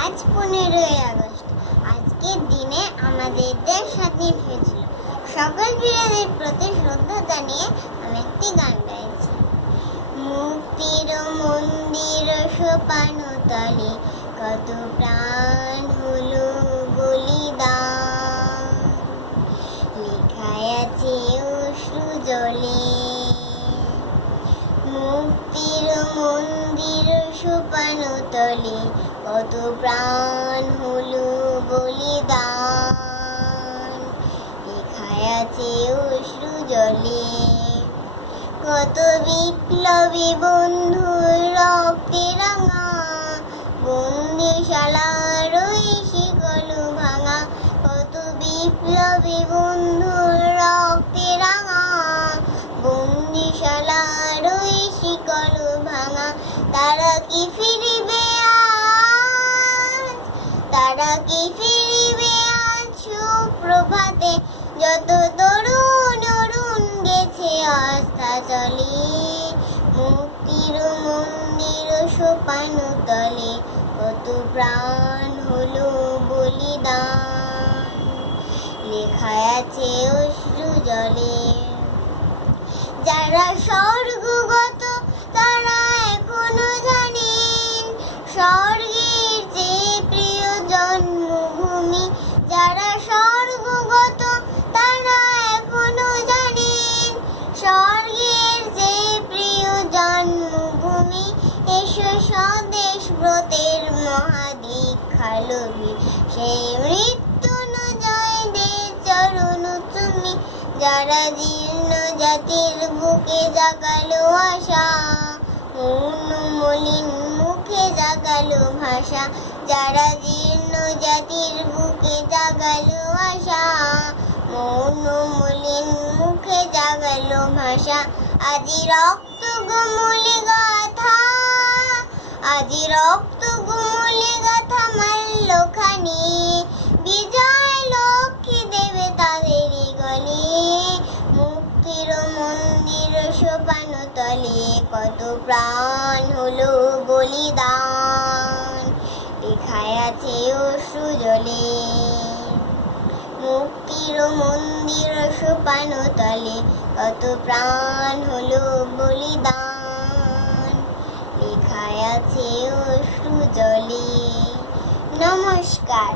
আজ 15ই আগস্ট। আজকের দিনে আমাদের দেশ স্বাধীন হয়েছিল। সকল বীরদের প্রতি শ্রদ্ধা জানিয়ে আমি একটি গান গাইছি। মুক্তির মন্দির সোপানো তলে কত প্রাণ হলো বলিদান, লেখায় আছে অশ্রু জলে। মুক্তির মন্দির সোপানো তলে কত প্রাণ হলো বলিদান, লেখায় আছে অশ্রু জলে। কত বিপ্লবী বন্ধুর রক্তে রাঙা বন্দিশালার ওই শিকল ভাঙা। কত বিপ্লবী বন্ধুর রক্তে রাঙা বন্দিশালার ওই শিকল ভাঙা। তারা কি ফিরিবে আজ, তারা কি ফিরিবে আজ সুপ্রভাতে? যত তরুণ অরুণ গেছে আস্থা চলে। মুক্তির মন্দির সোপানো তলে কত প্রাণ হলো বলিদান, লেখায় আছে অশ্রু জলে। যারা স্বর্গগত তারা এখনো জানেন স্বর্গের যে প্রিয় জন্মভূমি। যারা স্বর্গগত তারা এখনো জানেন স্বর্গের যে প্রিয় জন্মভূমি। এসো স্বদেশ ব্রতের মহাদীক্ষা লোভী, সেই মৃত্যু ন জয় দে চরণ তুমি। যারা জীর্ণ জাতির বুকে জাগালো আশা, মৌন মলিন মুখে জাগালো ভাষা। যারা জীর্ণ জাতির বুকে জাগালো আশা, মৌন মলিন মুখে জাগালো ভাষা। আজি রক্ত গুমলি গাথা, আজি রক্ত গুমলি গাথা মাল্যখানি। বিজয় লক্ষ্মী দেবে তাদেরই গলে। মুক্তির মন্দির সোপানো তলে কত প্রাণ হলো বলিদান, লেখায় আছে অশ্রু জলে। মুক্তির মন্দির সোপানো তলে কত প্রাণ হলো বলিদান, লেখায় আছে অশ্রু জলে। নমস্কার।